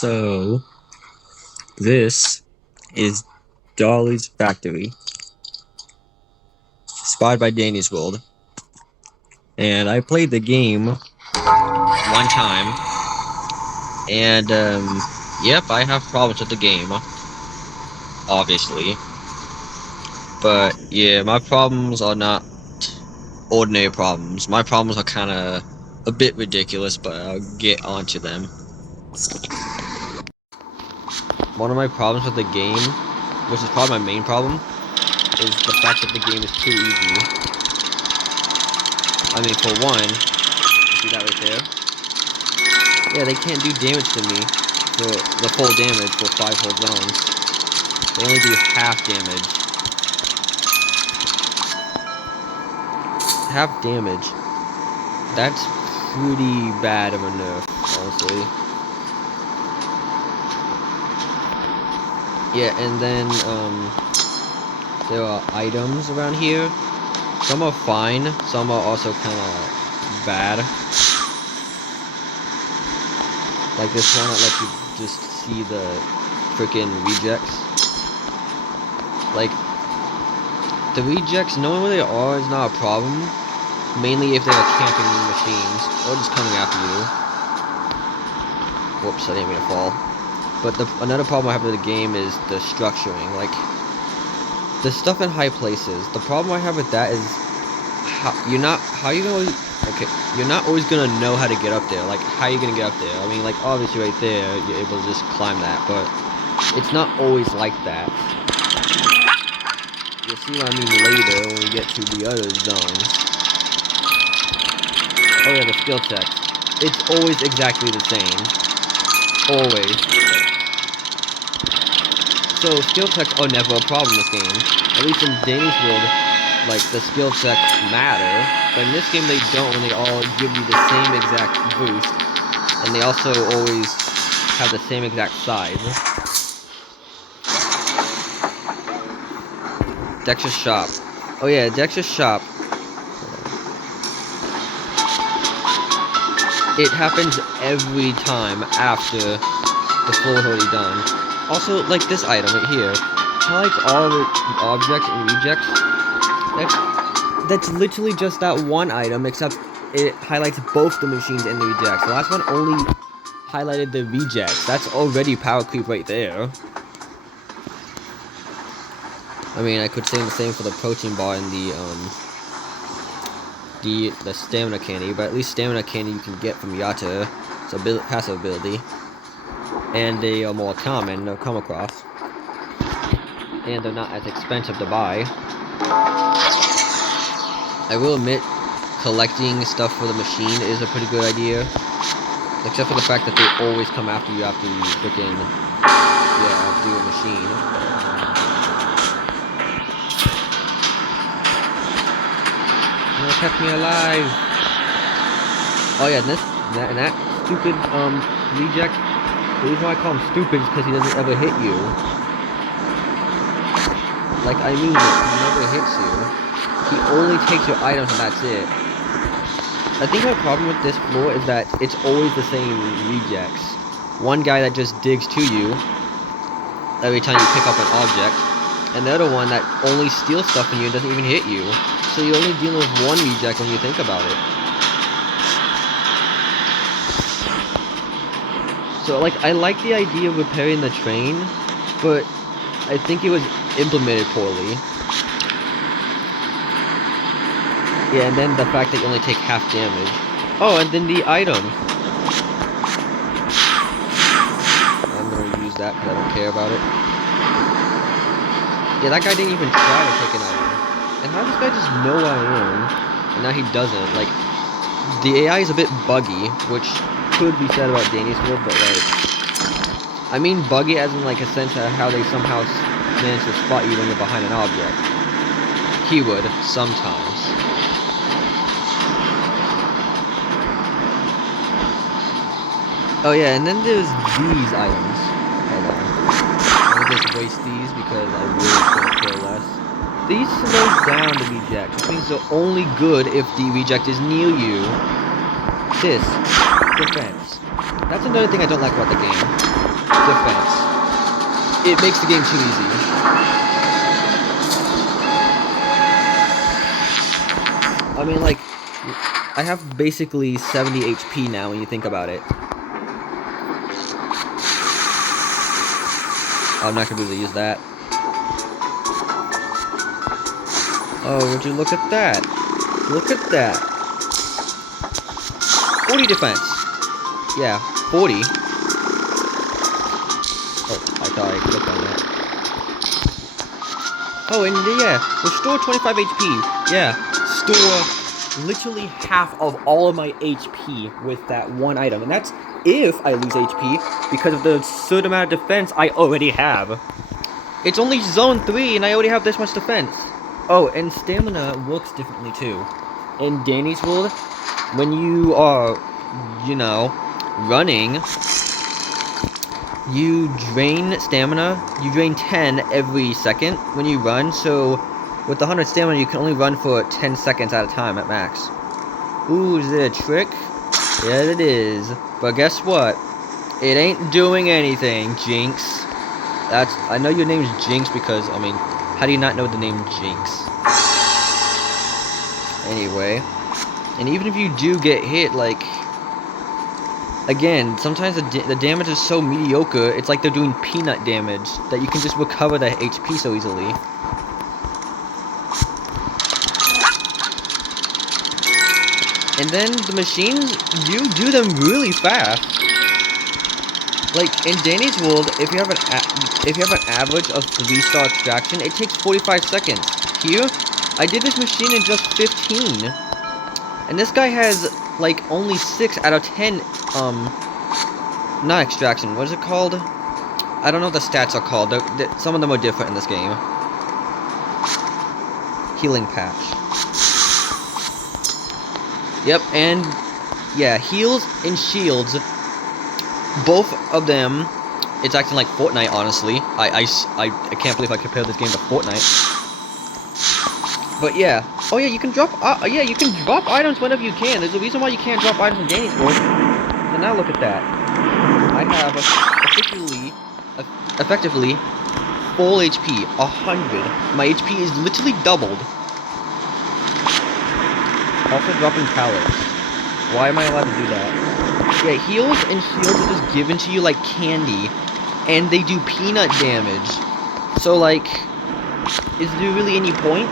So, this is Dolly's factory, inspired by Danny's World. And I played the game one time, and yep, I have problems with the game, obviously. But yeah, my problems are not ordinary problems. My problems are kind of a bit ridiculous, but I'll get onto them. One of my problems with the game, which is probably my main problem, is the fact that the game is too easy. I mean, for one, see that right there? Yeah, they can't do damage to me for the full damage for 5 whole rounds. They only do half damage. Half damage. That's pretty bad of a nerf, honestly. Yeah, and then, there are items around here. Some are fine, some are also kind of bad. Like this one that lets you just see the freaking rejects. Like, the rejects, knowing where they are is not a problem. Mainly if they're camping machines, or just coming after you. Whoops, I didn't mean to fall. But another problem I have with the game is the structuring. Like, the stuff in high places. The problem I have with that is you're not always gonna know how to get up there. Like, how are you gonna get up there? I mean, like, obviously right there, you're able to just climb that, but it's not always like that. You'll see what I mean later when we get to the other zones. Oh yeah, the skill check. It's always exactly the same. Always. So, skill checks are never a problem in this game. At least in Danny's World, like, the skill checks matter. But in this game, they don't, and they all give you the same exact boost. And they also always have the same exact size. Dexter's Shop. Oh yeah, Dexter's Shop. It happens every time after the floor is already done. Also, like this item right here, highlights all the objects and rejects. That's literally just that one item, except it highlights both the machines and the rejects. The last one only highlighted the rejects. That's already power creep right there. I mean, I could say the same for the protein bar and the stamina candy, but at least stamina candy you can get from Yata. It's a passive ability. And they are more common to come across. And they're not as expensive to buy. I will admit, collecting stuff for the machine is a pretty good idea. Except for the fact that they always come after you freaking, yeah, do a machine. No, kept me alive! Oh yeah, and that stupid, reject. The reason why I call him stupid is because he doesn't ever hit you. Like, I mean it, he never hits you. He only takes your items and that's it. I think my problem with this floor is that it's always the same rejects. One guy that just digs to you every time you pick up an object, and the other one that only steals stuff from you and doesn't even hit you. So you're only dealing with one reject when you think about it. So, like, I like the idea of repairing the train, but I think it was implemented poorly. Yeah, and then the fact that you only take half damage. Oh, and then the item. I'm gonna use that because I don't care about it. Yeah, that guy didn't even try to take an item. And how does this guy just know where I am? And now he doesn't. Like, the AI is a bit buggy, which could be said about Danny's World, but like, I mean buggy as in like a sense of how they somehow manage to spot you when you're behind an object. He would, sometimes. Oh yeah, and then there's these items. Hold on. I'll just waste these because I really couldn't care less. These slow down the reject, which means they're only good if the reject is near you. This. Defense. That's another thing I don't like about the game. defense. It makes the game too easy. I mean, like, I have basically 70 HP now when you think about it. I'm not gonna be able to use that. Oh, would you look at that? Look at that. 40 defense. Yeah, 40. Oh, I thought I clicked on that. Oh, and yeah, restore 25 HP. Yeah, store literally half of all of my HP with that one item. And that's if I lose HP, because of the certain amount of defense I already have. It's only zone 3 and I already have this much defense. Oh, and stamina works differently too. In Danny's world, when you are, you know, running, you drain stamina. You drain 10 every second when you run, so with the 100 stamina, you can only run for 10 seconds at a time at max. Ooh, is it a trick? Yeah, it is. But guess what? It ain't doing anything, Jinx. I know your name's Jinx because, I mean, how do you not know the name Jinx? Anyway, and even if you do get hit, like, again, sometimes the damage is so mediocre, it's like they're doing peanut damage, that you can just recover the HP so easily. And then the machines, you do them really fast. Like, in Danny's world, if you have an average of 3-star extraction, it takes 45 seconds. Here, I did this machine in just 15. And this guy has, like, only 6 out of 10, not extraction, what is it called? I don't know what the stats are called. Some of them are different in this game. Healing patch. Yep, and, yeah, heals and shields, both of them, it's acting like Fortnite, honestly. I can't believe I compared this game to Fortnite. But yeah. Oh yeah, you can drop, you can drop items whenever you can. There's a reason why you can't drop items in Danny's world. And now look at that. I have effectively full HP, 100. My HP is literally doubled. Also dropping pallets. Why am I allowed to do that? Yeah, heals and shields are just given to you like candy, and they do peanut damage. So, like, is there really any point?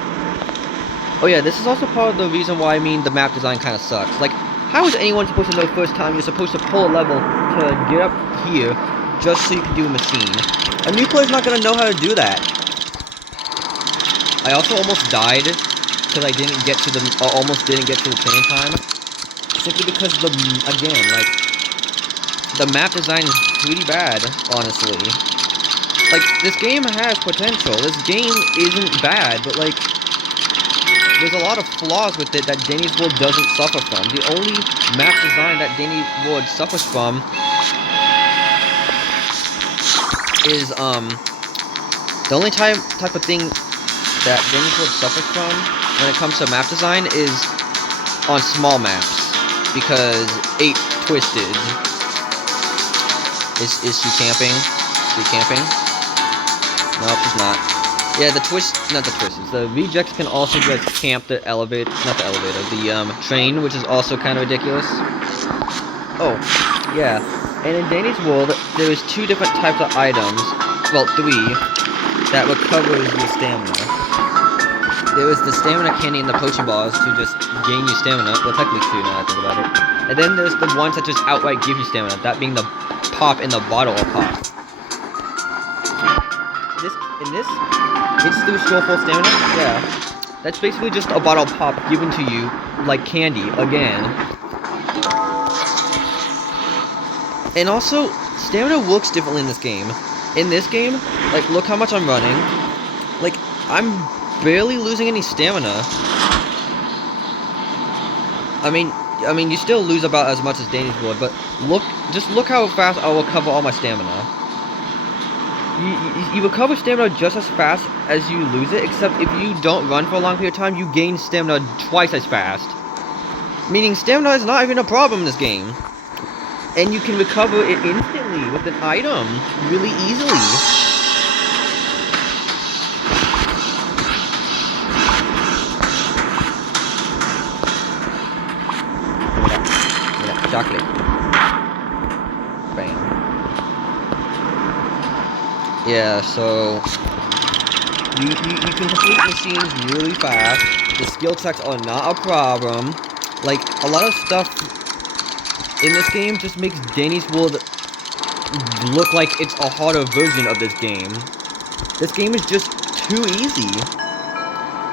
Oh yeah, this is also part of the reason why, I mean, the map design kind of sucks. Like, how is anyone supposed to know first time you're supposed to pull a level to get up here just so you can do a machine? A new player's not gonna know how to do that. I also almost died because I didn't get to the, almost didn't get to the training time. Simply because again, like, the map design is pretty bad, honestly. Like, this game has potential. This game isn't bad, but, like, there's a lot of flaws with it that Danny's World doesn't suffer from. The only map design that Danny's World suffers from is, the only type of thing that Danny's World suffers from when it comes to map design is on small maps. Because 8 Twisted. Is she camping? Is she camping? No, she's not. Yeah, the rejects can also just camp the elevator, not the elevator, the train, which is also kind of ridiculous. Oh, yeah. And in Danny's world, there is 2 different types of items, well, 3, that recovers your stamina. There is the stamina candy and the potion bars to just gain your stamina. Well, technically 2 now I think about it. And then there's the ones that just outright give you stamina, that being the pop in the bottle of pop. In this, it's to restore full stamina? Yeah. That's basically just a bottle of pop given to you, like candy, again. And also, stamina works differently in this game. In this game, like, look how much I'm running. Like, I'm barely losing any stamina. I mean, you still lose about as much as Danny's would, but just look how fast I'll recover all my stamina. You recover stamina just as fast as you lose it, except if you don't run for a long period of time, you gain stamina twice as fast. Meaning stamina is not even a problem in this game. And you can recover it instantly instantly with an item really easily. Give me that chocolate. Bam. Yeah, so you can complete machines really fast. The skill checks are not a problem. Like, a lot of stuff in this game just makes Danny's World look like it's a harder version of this game. This game is just too easy.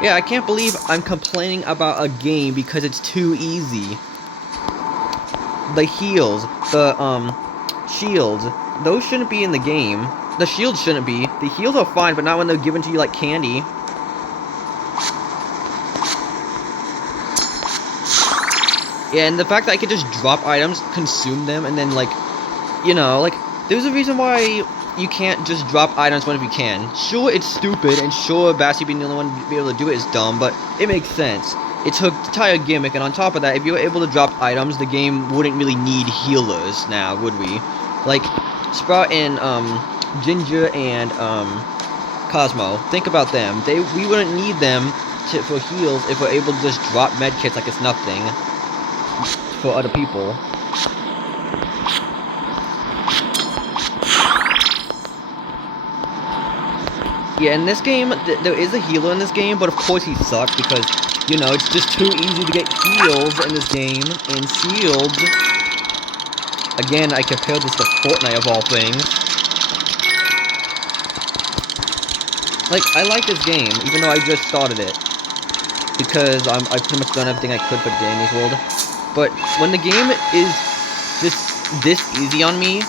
Yeah, I can't believe I'm complaining about a game because it's too easy. The heals, the, shields, those shouldn't be in the game. The shields shouldn't be. The heals are fine, but not when they're given to you like candy. Yeah, and the fact that I could just drop items, consume them, and then, like, you know, like, there's a reason why you can't just drop items whenever you can. Sure, it's stupid, and sure, Bassie being the only one to be able to do it is dumb, but it makes sense. It's her entire gimmick, and on top of that, if you were able to drop items, the game wouldn't really need healers now, would we? Like, Sprout and, Ginger and, Cosmo, think about them. We wouldn't need them for heals if we're able to just drop medkits like it's nothing for other people. Yeah, in this game, there is a healer in this game, but of course he sucks because, you know, it's just too easy to get heals in this game, and shields. Again, I compared this to Fortnite of all things. Like, I like this game, even though I just started it. Because I've pretty much done everything I could for Danny's World. But when the game is just this easy on me,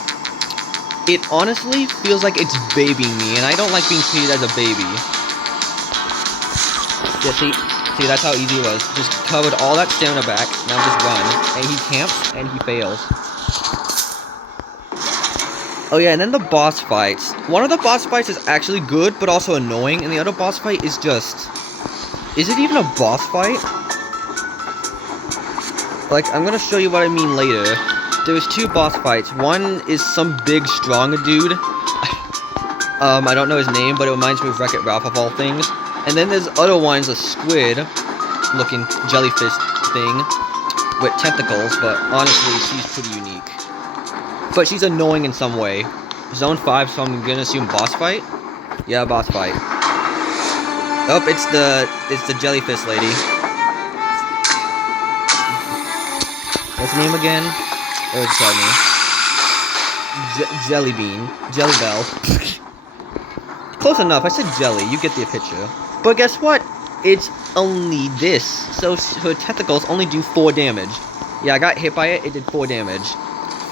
it honestly feels like it's babying me, and I don't like being treated as a baby. Yeah, see, that's how easy it was. Just covered all that stamina back, now just run. And he camps, and he fails. Oh yeah, and then the boss fights. One of the boss fights is actually good, but also annoying, and the other boss fight is just... Is it even a boss fight? Like, I'm gonna show you what I mean later. There's two boss fights. One is some big, strong dude. I don't know his name, but it reminds me of Wreck-It Ralph of all things. And then there's other ones, a squid-looking jellyfish thing with tentacles, but honestly, she's pretty unique. But she's annoying in some way. Zone 5, so I'm gonna assume boss fight? Yeah, boss fight. Oh, it's the jellyfish lady. What's her name again? Oh, tell me. Jellybean. Jellybell. Close enough, I said jelly, you get the picture. But guess what? It's only this. So her tentacles only do 4 damage. Yeah, I got hit by it, it did 4 damage.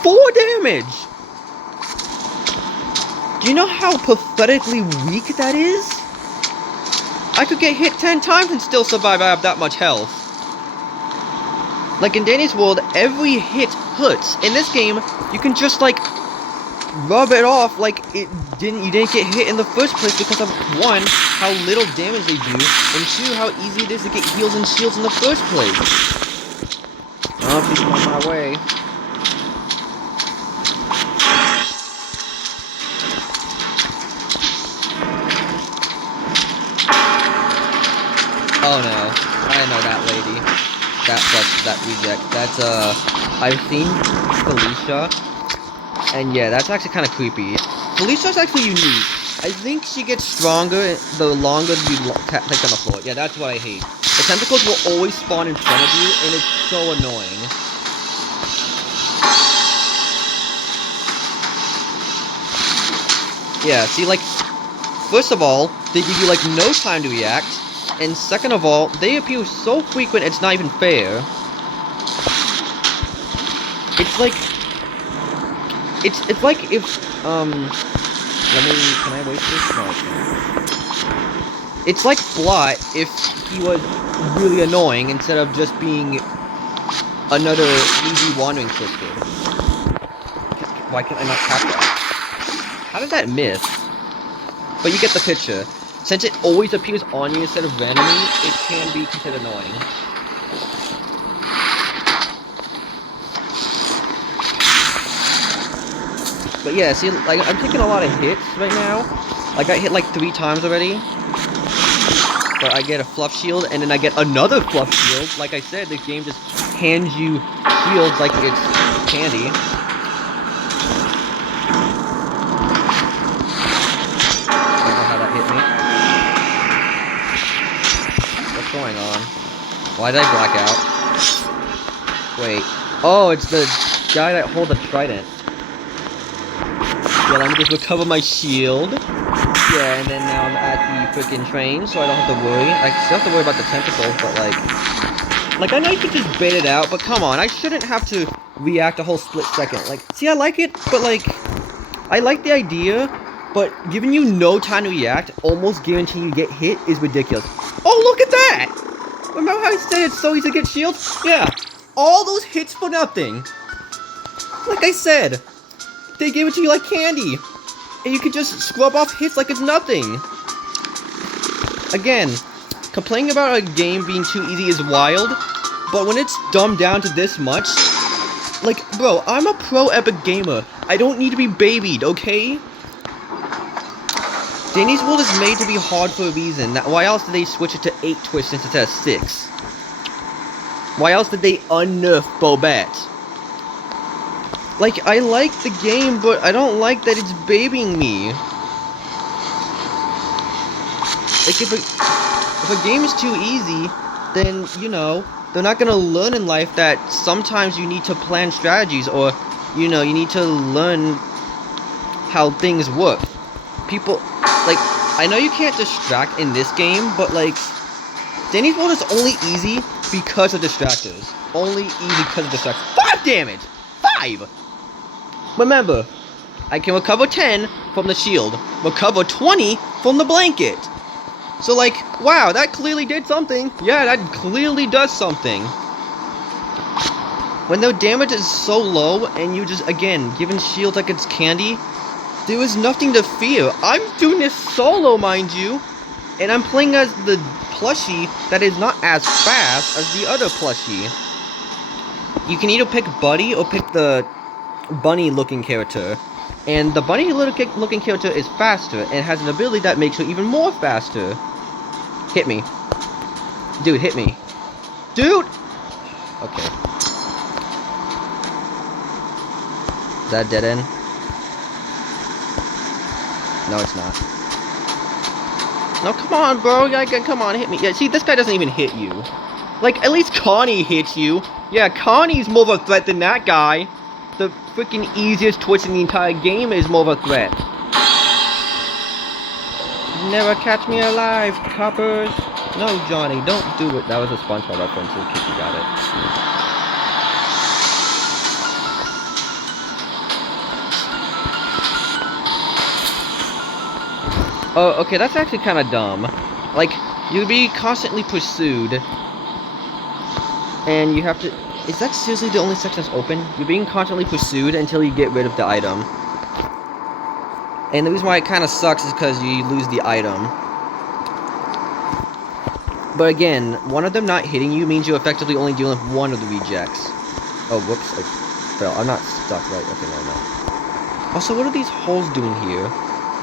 4 damage! Do you know how pathetically weak that is? I could get hit 10 times and still survive. I have that much health. Like in Danny's World, every hit hurts. In this game, you can just like rub it off like you didn't get hit in the first place because of 1, how little damage they do, and 2, how easy it is to get heals and shields in the first place. Oh, she's on my way. Oh no, I know that lady. That reject. That's, I've seen Felicia, and yeah, that's actually kind of creepy. Felicia's actually unique. I think she gets stronger the longer you take on the floor. Yeah, that's what I hate. The tentacles will always spawn in front of you, and it's so annoying. Yeah, see, like, first of all, they give you, like, no time to react. And second of all, they appear so frequent it's not even fair. It's like... It's like if, can I wait this? No, I can't. It's like Blot if he was really annoying instead of just being another easy wandering sister. Why can't I not tap that? How did that miss? But you get the picture. Since it always appears on you instead of randomly, it can be considered annoying. But yeah, see, like, I'm taking a lot of hits right now. I got hit like 3 times already. But I get a fluff shield, and then I get another fluff shield. Like I said, this game just hands you shields like it's candy. I don't know how that hit me. What's going on? Why did I black out? Wait. Oh, it's the guy that holds a trident. Yeah, let me just recover my shield. Yeah, and then now I'm at the freaking train, so I don't have to worry. I still have to worry about the tentacles, but like I know you could just bait it out, but come on, I shouldn't have to react a whole split second. Like, see, I like it, but like, I like the idea, but giving you no time to react, almost guaranteeing you get hit, is ridiculous. Oh, look at that! Remember how I said it's so easy to get shields? Yeah, all those hits for nothing. Like I said, they gave it to you like candy. And you could just scrub off hits like it's nothing. Again, complaining about a game being too easy is wild, but when it's dumbed down to this much, like, bro, I'm a pro epic gamer. I don't need to be babied, okay? Danny's World is made to be hard for a reason. Why else did they switch it to 8 twists instead of 6? Why else did they unnerf Bobette? Like, I like the game, but I don't like that it's babying me. Like, if a game is too easy, then, you know, they're not gonna learn in life that sometimes you need to plan strategies, or, you know, you need to learn how things work. People, like, I know you can't distract in this game, but, like, Danny's World is only easy because of distractors. Only easy because of distractors. 5 damage! 5! Remember, I can recover 10 from the shield, recover 20 from the blanket. So, like, wow, that clearly did something. Yeah, that clearly does something. When the damage is so low, and you just, again, giving shields like it's candy, there is nothing to fear. I'm doing this solo, mind you, and I'm playing as the plushie that is not as fast as the other plushie. You can either pick Buddy or pick the bunny-looking character, and the bunny-looking character is faster and has an ability that makes her even more faster. Hit me. Dude, hit me. Dude! Okay. Is that a dead end? No, it's not. No, come on, bro. Come on, hit me. Yeah, see, this guy doesn't even hit you. Like, at least Connie hits you. Yeah, Connie's more of a threat than that guy. The freaking easiest twist in the entire game is more of a threat. Never catch me alive, coppers. No, Johnny, don't do it. That was a SpongeBob reference, in case you got it. Oh, okay, that's actually kind of dumb. Like, you'll be constantly pursued, and you have to... Is that seriously the only section that's open? You're being constantly pursued until you get rid of the item. And the reason why it kind of sucks is because you lose the item. But again, one of them not hitting you means you're effectively only dealing with one of the rejects. Oh, whoops, I fell. I'm not stuck, right? Okay, no. Also, what are these holes doing here?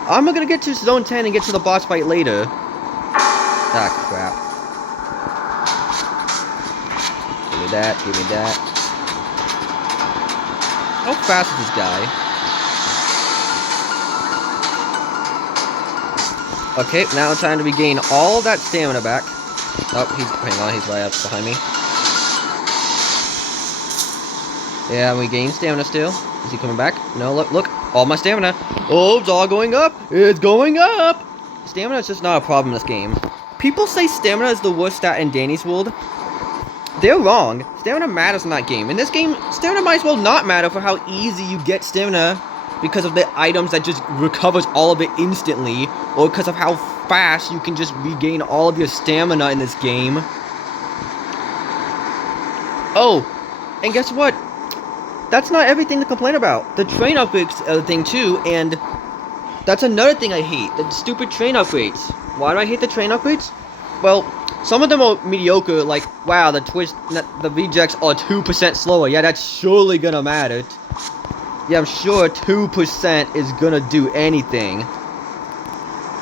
I'm gonna get to Zone 10 and get to the boss fight later. Ah, crap. Give me that, give me that. How fast is this guy? Okay, now time to regain all that stamina back. Oh, hang on, he's right up behind me. Yeah, we gain stamina still. Is he coming back? No, look, all my stamina. Oh, it's all going up. It's going up. Stamina is just not a problem in this game. People say stamina is the worst stat in Danny's World. They're wrong. Stamina matters in that game. In this game, stamina might as well not matter for how easy you get stamina because of the items that just recovers all of it instantly, or because of how fast you can just regain all of your stamina in this game. Oh, and guess what? That's not everything to complain about. The train upgrades are the thing too, and that's another thing I hate. The stupid train upgrades. Why do I hate the train upgrades? Well, some of them are mediocre, like, wow, the rejects are 2% slower. Yeah, that's surely gonna matter. Yeah, I'm sure 2% is gonna do anything.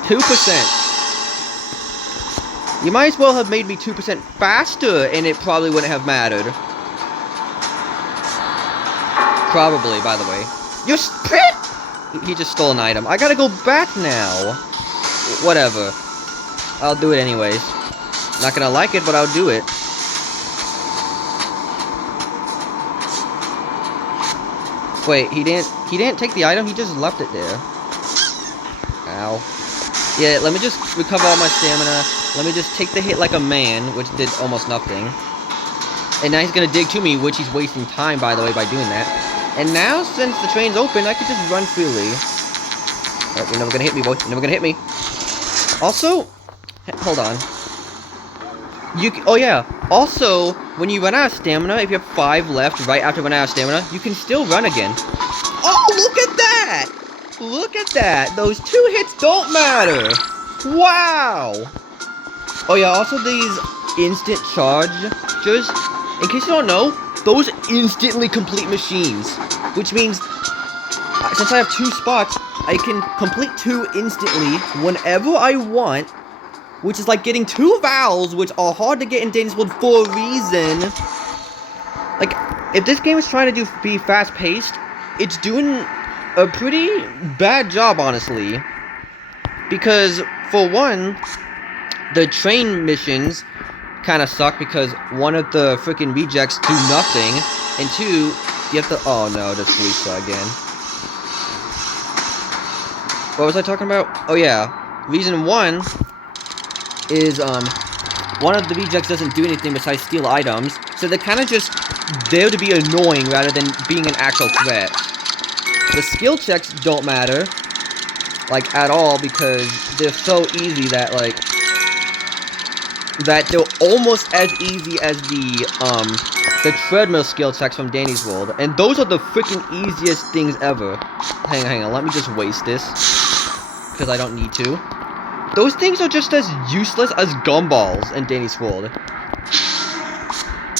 2%. You might as well have made me 2% faster, and it probably wouldn't have mattered. Probably, by the way. You spit! He just stole an item. I gotta go back now. Whatever. I'll do it anyways. Not gonna like it, but I'll do it. Wait, he didn't take the item, he just left it there. Ow. Yeah, let me just recover all my stamina. Let me just take the hit like a man, which did almost nothing. And now he's gonna dig to me, which he's wasting time, by the way, by doing that. And now, since the train's open, I can just run freely. Oh, you're never gonna hit me, boy. You're never gonna hit me. Also, hold on. Oh yeah, also, when you run out of stamina, if you have 5 left right after running out of stamina, you can still run again. Oh, look at that! Look at that! Those 2 hits don't matter! Wow! Oh yeah, also these instant chargers, in case you don't know, those instantly complete machines. Which means, since I have 2 spots, I can complete 2 instantly whenever I want. Which is like getting 2 vowels, which are hard to get in Danny's World for a reason. Like, if this game is trying to be fast-paced, it's doing a pretty bad job, honestly. Because, for one, the train missions kind of suck because one of the freaking rejects do nothing, and 2, you have to... Oh no, that's Lisa again. What was I talking about? Oh yeah, reason 1... is, one of the rejects doesn't do anything besides steal items, so they're kind of just there to be annoying rather than being an actual threat. The skill checks don't matter, like, at all, because they're so easy that, like, that they're almost as easy as the treadmill skill checks from Danny's World, and those are the freaking easiest things ever. Hang on, let me just waste this, because I don't need to. Those things are just as useless as gumballs in Danny's World.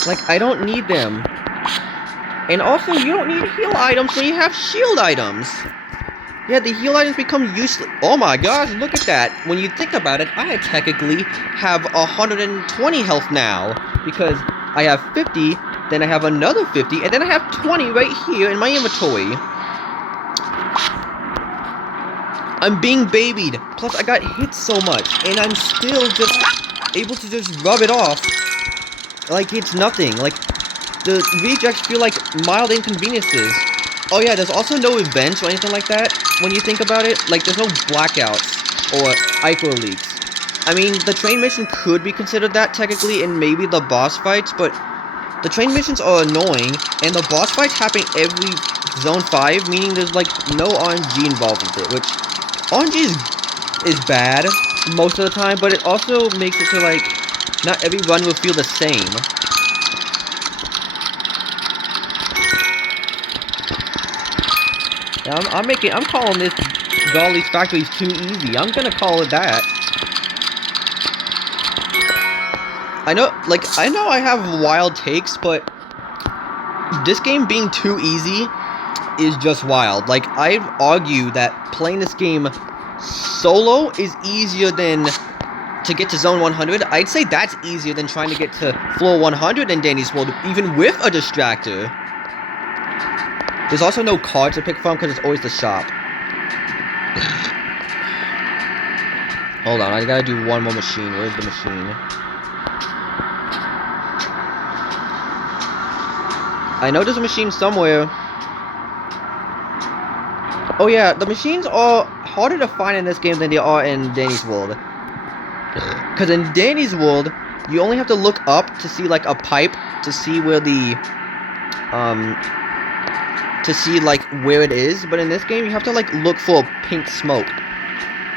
Like, I don't need them. And also, you don't need heal items when you have shield items. Yeah, the heal items become useless. Oh my gosh, look at that. When you think about it, I technically have 120 health now. Because I have 50, then I have another 50, and then I have 20 right here in my inventory. I'm being babied, plus I got hit so much, and I'm still just able to just rub it off like it's nothing. Like, the rejects feel like mild inconveniences. Oh yeah, there's also no events or anything like that, when you think about it. Like, there's no blackouts or ichor leaks. I mean, the train mission could be considered that, technically, and maybe the boss fights, but the train missions are annoying, and the boss fights happen every Zone 5, meaning there's, like, no RNG involved with it, which... RNG is bad most of the time, but it also makes it so, like, not every run will feel the same. Yeah, I'm calling this Dolly's Factory's too easy. I'm gonna call it that. I know I have wild takes, but this game being too easy is just wild. Like, I've argued that playing this game solo is easier than to get to Zone 100. I'd say that's easier than trying to get to Floor 100 in Danny's World, even with a distractor. There's also no cards to pick from, because it's always the shop. Hold on, I gotta do one more machine. Where's the machine? I know there's a machine somewhere. Oh yeah, the machines are harder to find in this game than they are in Danny's World. Because in Danny's World, you only have to look up to see, like, a pipe to see where the, to see, like, where it is. But in this game, you have to, like, look for pink smoke.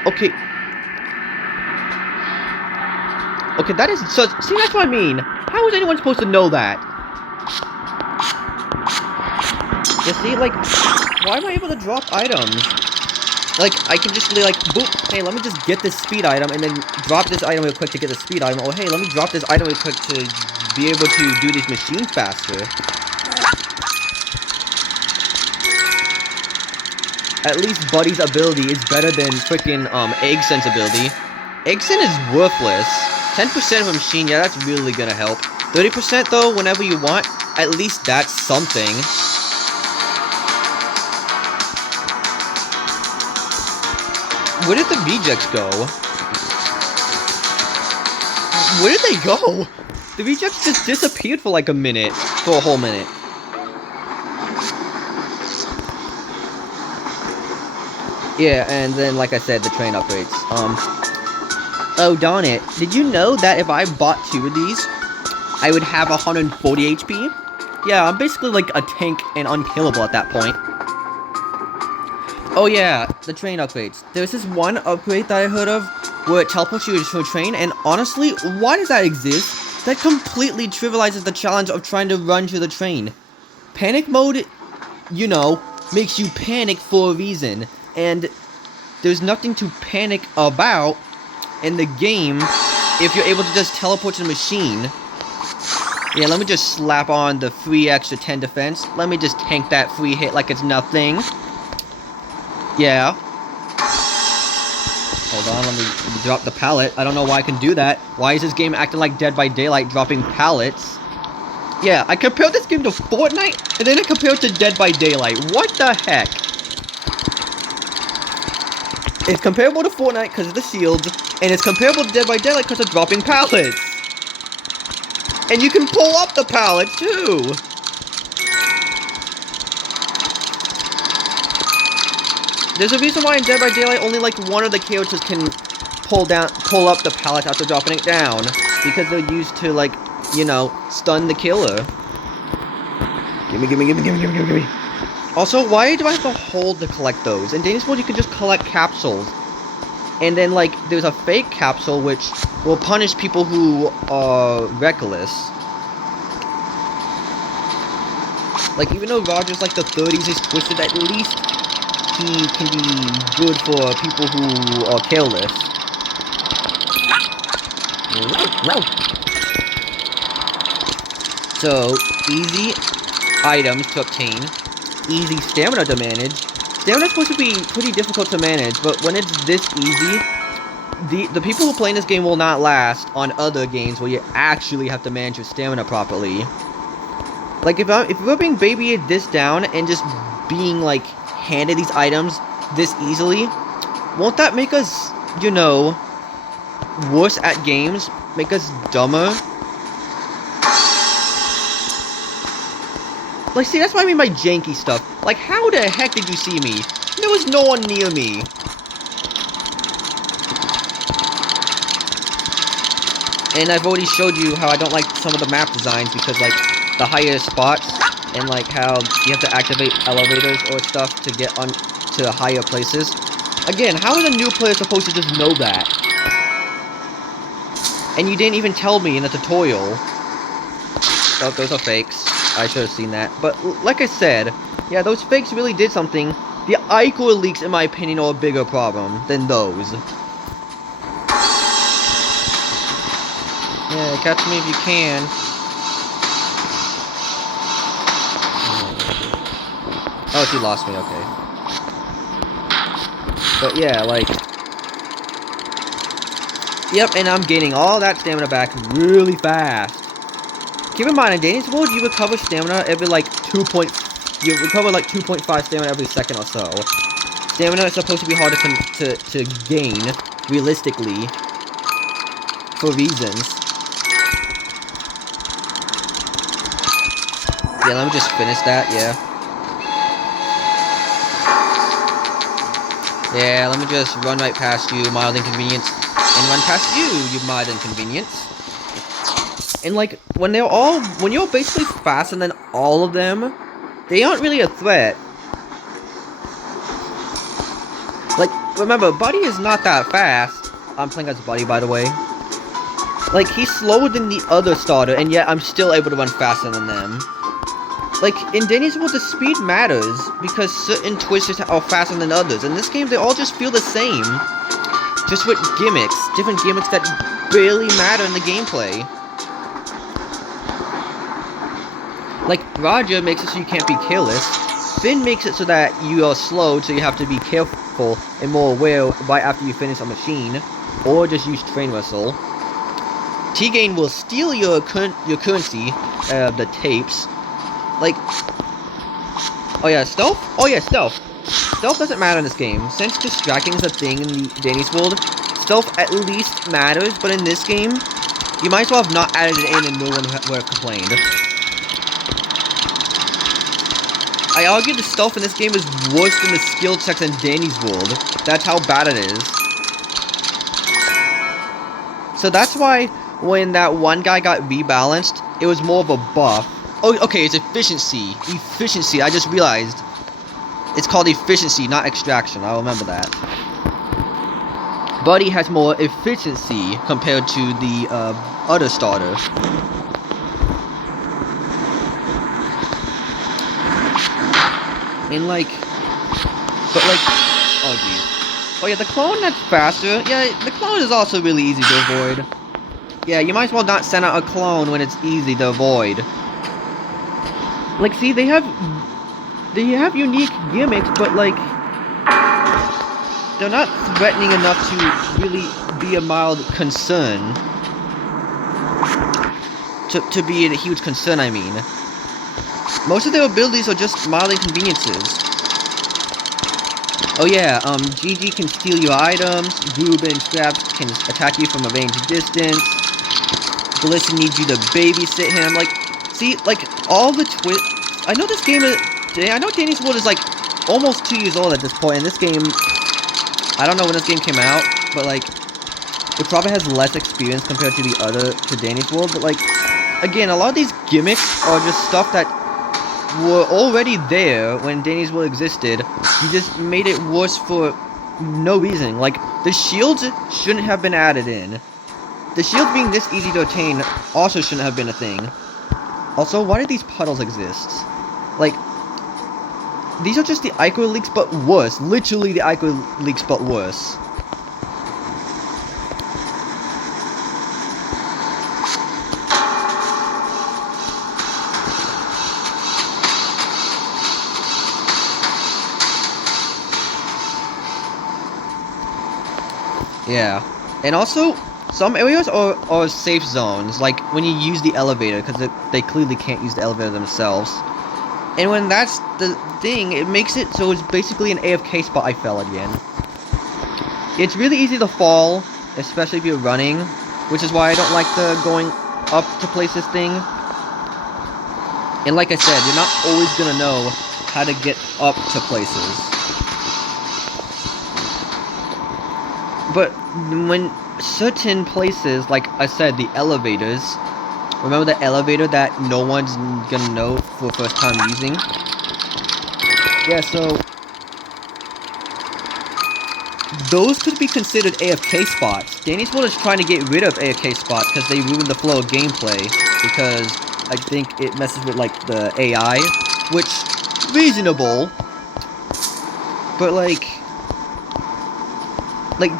Okay. Okay, that is so... See, that's what I mean. How is anyone supposed to know that? You see, like... Why am I able to drop items? Like, I can just be like, boop, hey, let me just get this speed item, and then drop this item real quick to get the speed item. Or, hey, let me drop this item real quick to be able to do these machines faster. at least Buddy's ability is better than freaking Eggsen's ability. Eggsen is worthless. 10% of a machine, yeah, that's really gonna help. 30% though, whenever you want, at least that's something. Where did the rejects go? Where did they go? The rejects just disappeared for like a minute. For a whole minute. Yeah, and then, like I said, the train upgrades. Oh, darn it. Did you know that if I bought 2 of these, I would have 140 HP? Yeah, I'm basically like a tank and unkillable at that point. Oh yeah, the train upgrades. There's this one upgrade that I heard of where it teleports you to a train, and honestly, why does that exist? That completely trivializes the challenge of trying to run to the train. Panic mode, you know, makes you panic for a reason, and there's nothing to panic about in the game if you're able to just teleport to the machine. Yeah, let me just slap on the free extra 10 defense. Let me just tank that free hit like it's nothing. Yeah. Hold on, let me drop the pallet. I don't know why I can do that. Why is this game acting like Dead by Daylight, dropping pallets? Yeah, I compared this game to Fortnite, and then I compared it to Dead by Daylight. What the heck? It's comparable to Fortnite because of the shields, and it's comparable to Dead by Daylight because of dropping pallets. And you can pull up the pallets, too! There's a reason why in Dead by Daylight only like one of the characters can pull up the pallet after dropping it down. Because they're used to, like, you know, stun the killer. Gimme. Also, why do I have to hold to collect those? In Dangerous Mode, you can just collect capsules. And then, like, there's a fake capsule which will punish people who are reckless. Like, even though Roger's like the 30s is twisted, at least he can be good for people who are careless. So, easy items to obtain, easy stamina to manage. Stamina's supposed to be pretty difficult to manage, but when it's this easy, the people who play in this game will not last on other games where you actually have to manage your stamina properly. Like, if we're being babied this down and just being, like, handed these items this easily, won't that make us, you know, worse at games? Make us dumber? Like, see, that's what I mean by janky stuff. Like, how the heck did you see me? There was no one near me. And I've already showed you how I don't like some of the map designs because, like, the higher spots and, like, how you have to activate elevators or stuff to get on to higher places. Again, how is a new player supposed to just know that? And you didn't even tell me in the tutorial. Oh, those are fakes. I should have seen that. But, like I said, yeah, those fakes really did something. The Ichor leaks, in my opinion, are a bigger problem than those. Yeah, catch me if you can. Oh, she lost me, okay. But yeah, like... Yep, and I'm gaining all that stamina back really fast. Keep in mind, in Danny's World, you recover stamina every, like, You recover, like, 2.5 stamina every second or so. Stamina is supposed to be harder to gain, realistically, for reasons. Yeah, let me just finish that, yeah. Yeah, let me just run right past you, mild inconvenience, and run past you, you mild inconvenience. And, like, when you're basically faster than all of them, they aren't really a threat. Like, remember, Buddy is not that fast. I'm playing as Buddy, by the way. Like, he's slower than the other starter, and yet I'm still able to run faster than them. Like, in Danny's World, the speed matters, because certain twists are faster than others. In this game, they all just feel the same. Just with gimmicks. Different gimmicks that barely matter in the gameplay. Like, Roger makes it so you can't be careless. spin makes it so that you are slowed, so you have to be careful and more aware right after you finish a machine, or just use train whistle. T-Gain will steal your currency, the tapes. Like, oh yeah, stealth? Oh yeah, stealth. Stealth doesn't matter in this game. Since distracting is a thing in the Danny's world, stealth at least matters, but in this game, you might as well have not added it in and no one would have complained. I argue the stealth in this game is worse than the skill checks in Danny's world. That's how bad it is. So that's why when that one guy got rebalanced, it was more of a buff. Oh, okay, it's efficiency. Efficiency, I just realized. It's called efficiency, not extraction. I'll remember that. Buddy has more efficiency compared to the other starter. And like, but like, oh geez. Oh yeah, the clone that's faster. Yeah, the clone is also really easy to avoid. Yeah, you might as well not send out a clone when it's easy to avoid. Like, see, they have unique gimmicks, but like, they're not threatening enough to really be a mild concern. To be a huge concern, I mean. Most of their abilities are just mild inconveniences. Oh yeah, GG can steal your items, Goob and Scraps can attack you from a ranged distance, Glisten needs you to babysit him, like, see, like, all the I know this game is, I know Danny's World is, like, almost 2 years old at this point, and this game, I don't know when this game came out, but, like, it probably has less experience compared to the other, to Danny's World, but, like, again, a lot of these gimmicks are just stuff that were already there when Danny's World existed. You just made it worse for no reason. Like, the shields shouldn't have been added in. The shields being this easy to attain also shouldn't have been a thing. Also, why do these puddles exist? Like, these are just the Ichor leaks, but worse. Literally the Ichor leaks, but worse. Yeah, and also, some areas are safe zones, like when you use the elevator, because they clearly can't use the elevator themselves. And when that's the thing, it makes it so it's basically an AFK spot. I fell again. It's really easy to fall, especially if you're running, which is why I don't like the going up to places thing. And like I said, you're not always gonna know how to get up to places. But when certain places, like I said, the elevators, remember the elevator that no one's gonna know for the first time using? Yeah, so those could be considered AFK spots. Danny's World is trying to get rid of AFK spots because they ruin the flow of gameplay, because I think it messes with, like, the AI, which, reasonable, but, like,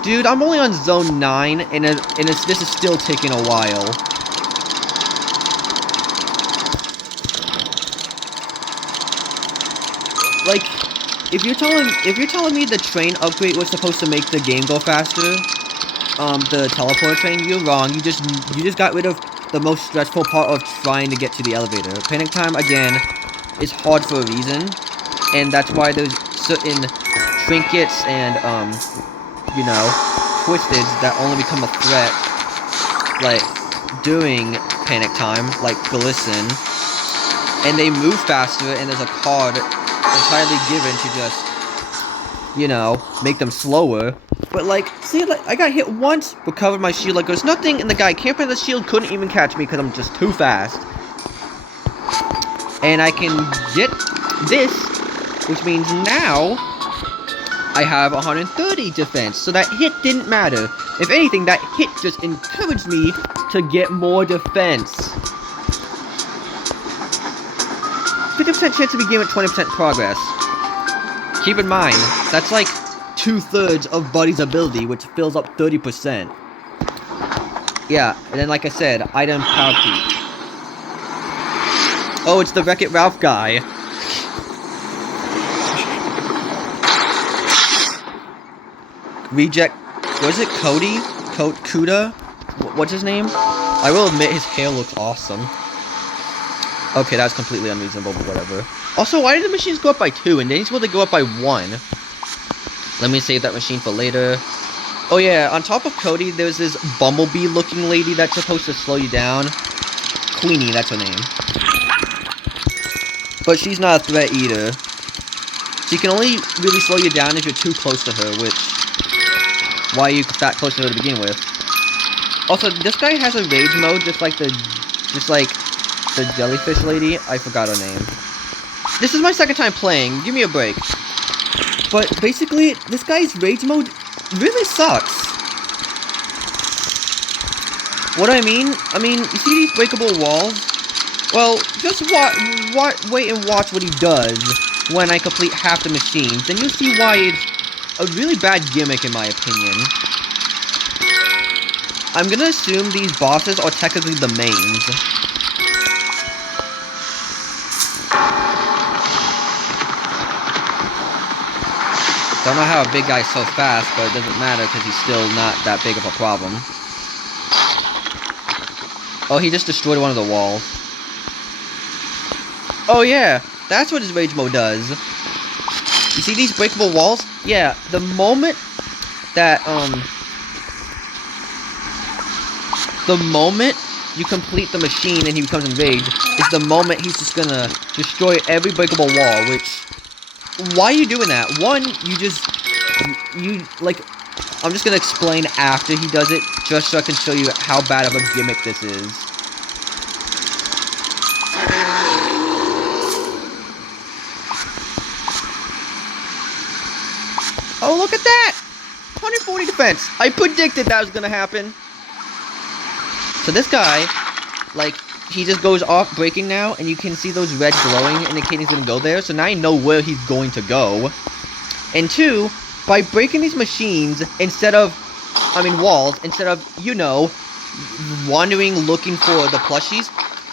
dude, I'm only on Zone 9, and this is still taking a while. Like, if you're telling me the train upgrade was supposed to make the game go faster, the teleporter train, you're wrong. You just got rid of the most stressful part of trying to get to the elevator. Panic time, again, is hard for a reason, and that's why there's certain trinkets and, you know, twisteds that only become a threat, like, during panic time, like Glisten, and they move faster, and there's a card entirely given to just, you know, make them slower. But, like, see, like, I got hit once, recovered my shield like there's nothing, and the guy camping the shield couldn't even catch me because I'm just too fast. And I can get this, which means now I have 130 defense, so that hit didn't matter. If anything, that hit just encouraged me to get more defense. 50% chance to begin with 20% progress. Keep in mind, that's like 2/3 of Buddy's ability, which fills up 30%. Yeah, and then like I said, item power creep. Oh, it's the Wreck-It Ralph guy. Reject. Was it Cody? Kuda? What's his name? I will admit his hair looks awesome. Okay, that's completely unreasonable, but whatever. Also, why did the machines go up by 2 and Danny's supposed to go up by 1? Let me save that machine for later. Oh yeah, on top of Cody, there's this bumblebee-looking lady that's supposed to slow you down. Queenie, that's her name. But she's not a threat either. She can only really slow you down if you're too close to her, which... Why are you that close to her to begin with? Also, this guy has a rage mode, just like the jellyfish lady. I forgot her name. This is my second time playing. Give me a break. But basically, this guy's rage mode really sucks. What do I mean? I mean, you see these breakable walls? Well, just wait and watch what he does when I complete half the machines, then you'll see why it's a really bad gimmick in my opinion. I'm gonna assume these bosses are technically the mains. Don't know how a big guy's so fast, but it doesn't matter because he's still not that big of a problem. Oh, he just destroyed one of the walls. Oh yeah, that's what his rage mode does. You see these breakable walls? Yeah, the moment that, the moment you complete the machine and he becomes enraged is the moment he's just gonna destroy every breakable wall, which... Why are you doing that? One, I'm just gonna explain after he does it, just so I can show you how bad of a gimmick this is. Oh, look at that! 140 defense! I predicted that was gonna happen. So this guy, like, he just goes off breaking now, and you can see those red glowing indicating he's gonna go there, so now I know where he's going to go. And 2, by breaking these machines, walls, instead of, you know, wandering looking for the plushies,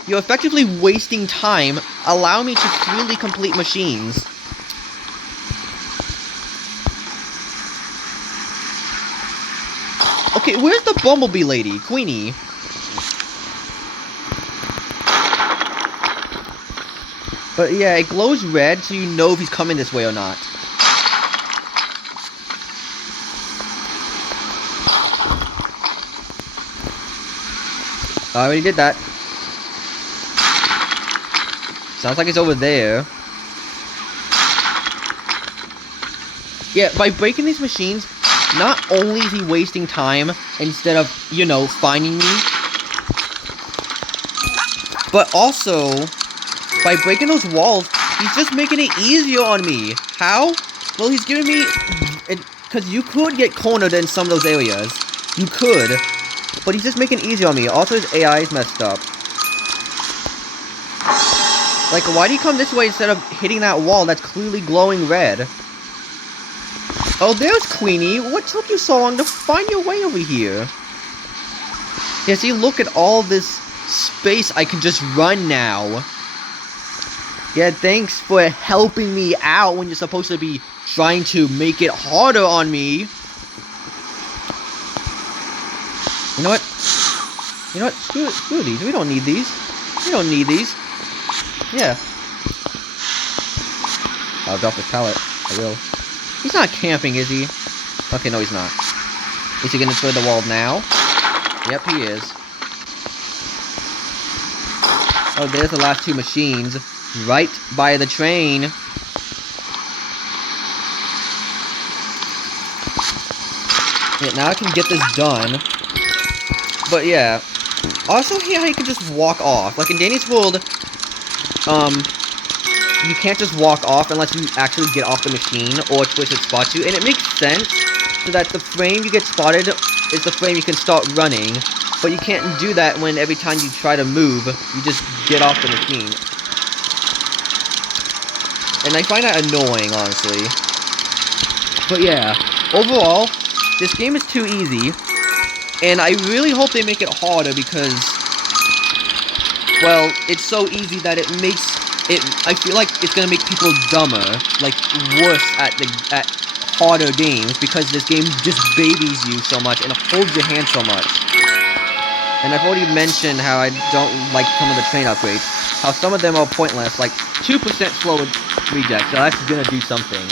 you're effectively wasting time, allowing me to freely complete machines. Okay, where's the bumblebee lady? Queenie. But yeah, it glows red, so you know if he's coming this way or not. I already did that. Sounds like it's over there. Yeah, by breaking these machines, not only is he wasting time instead of, you know, finding me, but also, by breaking those walls, he's just making it easier on me. How? Well, he's giving me... Because you could get cornered in some of those areas. You could. But he's just making it easier on me. Also, his AI is messed up. Like, why do you come this way instead of hitting that wall that's clearly glowing red? Oh, there's Queenie. What took you so long to find your way over here? Yeah, see, look at all this space I can just run now. Yeah, thanks for helping me out when you're supposed to be trying to make it harder on me. You know what? You know what? Screw these. We don't need these. We don't need these. Yeah. I'll drop this pallet. I will. He's not camping, is he? Okay, no, he's not. Is he gonna destroy the wall now? Yep, he is. Oh, there's the last 2 machines. Right by the train. Yeah, now I can get this done. But yeah. Also here you can just walk off. Like in Danny's World, you can't just walk off unless you actually get off the machine or Twitch would spot you. And it makes sense so that the frame you get spotted is the frame you can start running. But you can't do that when every time you try to move, you just get off the machine. And I find that annoying, honestly. But yeah, overall, this game is too easy. And I really hope they make it harder because, well, it's so easy that it makes it, I feel like it's gonna make people dumber, like worse at harder games because this game just babies you so much and holds your hand so much. And I've already mentioned how I don't like some of the train upgrades. How some of them are pointless, like 2% slower rejects, so that's gonna do something.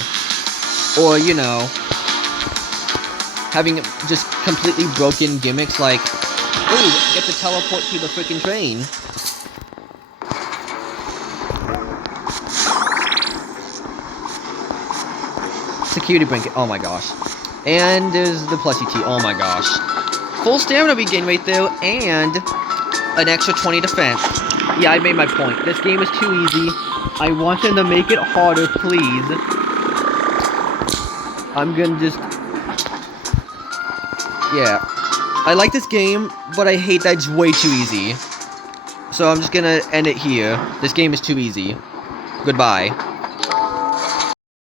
Or, you know, having just completely broken gimmicks like, ooh, get to teleport to the freaking train. Security blanket, oh my gosh. And there's the plushie tea, oh my gosh. Full stamina regain right there, and an extra 20 defense. Yeah, I made my point. This game is too easy. I want them to make it harder, please. I'm gonna just... Yeah. I like this game, but I hate that it's way too easy. So I'm just gonna end it here. This game is too easy. Goodbye.